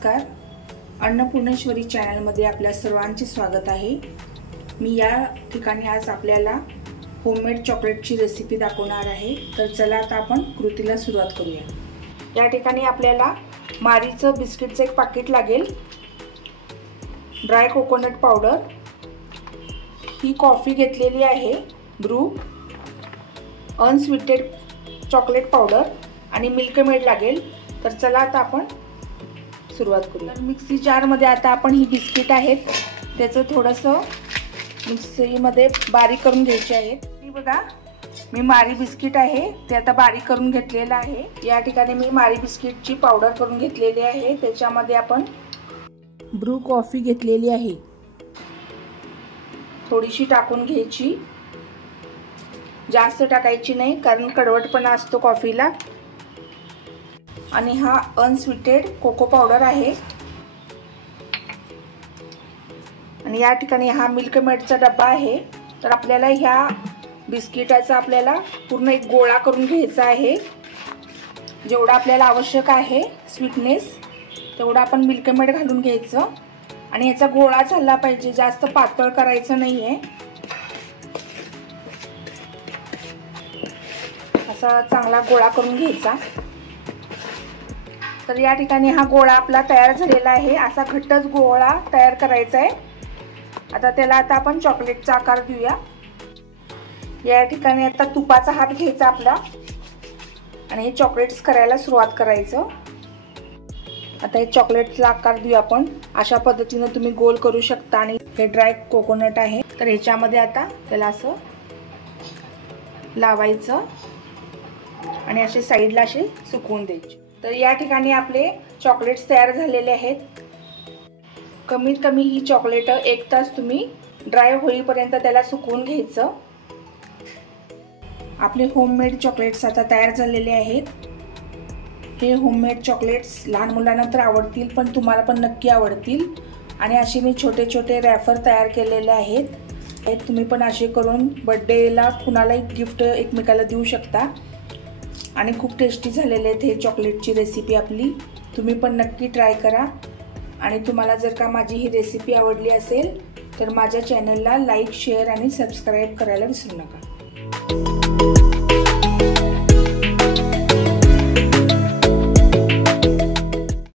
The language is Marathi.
नमस्कार, अन्नपूर्णेश्वरी चॅनलमध्ये आपल्या सर्वांचे स्वागत आहे। मी या ठिकाणी आज आपल्याला होममेड चॉकलेटची रेसिपी दाखवणार आहे। तर चला आता आपण कृतीला सुरुवात करूया। या ठिकाणी आपल्याला मारीचं बिस्किटचं एक पाकिट लागेल, ड्राय कोकोनट पावडर, ही कॉफी घेतलेली आहे, ब्रू, अनस्वीटेड चॉकलेट पावडर आणि मिल्क मेड लागेल। तर चला आता आपण सुरुवात करूया। मिक्सी जार मध्ये आता आपण ही बिस्किट आहेत त्याचं थोडंसं मिक्सीमध्ये बारीक करून घ्यायचे आहेत। ही बघा, मी मारी बिस्किट आहे ते आता बारीक करून घेतलेलं आहे। या ठिकाणी मी मारी बिस्किटची पावडर करून घेतलेली आहे। त्याच्यामध्ये आपण ब्रू कॉफी घेतलेली आहे, थोडीशी टाकून घ्यायची, जास्त टाकायची नाही कारण कडवटपणा असतो कॉफीला। आणि हा अनस्वीटेड कोको पावडर आहे आणि या ठिकाणी हा मिल्क मेडचा डब्बा आहे। तर आपल्याला ह्या बिस्किटाचा आपल्याला पूर्ण एक गोळा करून घ्यायचा आहे। जेवढा आपल्याला आवश्यक आहे स्वीटनेस तेवढा आपण मिल्क मेड घालून घ्यायचं आणि याचा गोळा झाला पाहिजे, जास्त पातळ करायचं नाहीये। असा चांगला गोळा करून घ्यायचा। तर या ठिकाणी हा गोळा आपला तयार झालेला आहे, असा घट्टच गोळा तयार करायचा आहे। आता आपण चॉकलेटचा आकार देऊया। या ठिकाणी आता तुपाचा हात घ्यायचा आपला आणि हे चॉकलेट्स करायला सुरुवात करायचं। आता हे चॉकलेटचा आकार देऊया आपण, अशा पद्धतीने तुम्ही गोल करू शकता। आणि हे ड्राय कोकोनट आहे तर ह्याच्यामध्ये आता त्याला असं लावायचं आणि असे साईडला असे सुकवून द्यायचे। तर या ठिकाणी आपले चॉकलेट्स तयार झालेले आहेत। कमीत कमी ही चॉकलेट 1 तास तुम्ही ड्राय होईपर्यंत त्याला सुकवून घ्यायचं। आपले होममेड चॉकलेट्स आता तयार झालेले आहेत। हे होममेड चॉकलेट्स लहान मुलांना तर आवडतील, पण तुम्हाला पण नक्की आवडतील। आणि असे मी छोटे छोटे रॅफर तयार केलेले आहेत। तुम्ही पण असे करून बर्थडेला कुणालाही गिफ्ट एकमेकाला देऊ शकता आणि खूप टेस्टी झालेले आहेत हे चॉकलेटची रेसिपी आपली। तुम्ही पण नक्की ट्राय करा। आणि तुम्हाला जर का माझी ही रेसिपी आवडली असेल तर माझ्या चॅनलला लाईक, शेअर आणि सबस्क्राईब करायला विसरू नका।